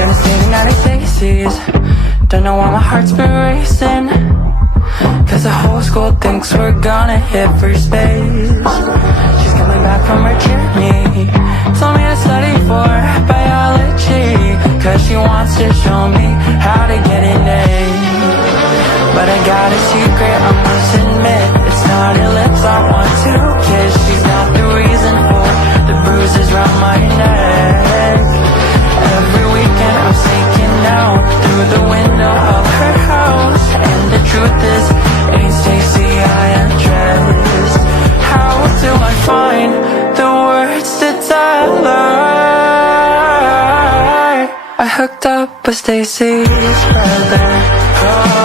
gonna stay the night at Stacy's. Don't know why my heart's been racing, cause the whole school thinks we're gonna hit first base. She's coming back from her journey, told me to study for biology, cause she wants to show me how to get an A. But I got a secret, I must admit, it's not her lips I want to kiss. She's not the reason for the bruises round my neck. Every weekend I'm sneaking out through the window of her house, and the truth is, ain't Stacy I undressed. How do I find the words to tell her I hooked up with Stacy's brother? Oh.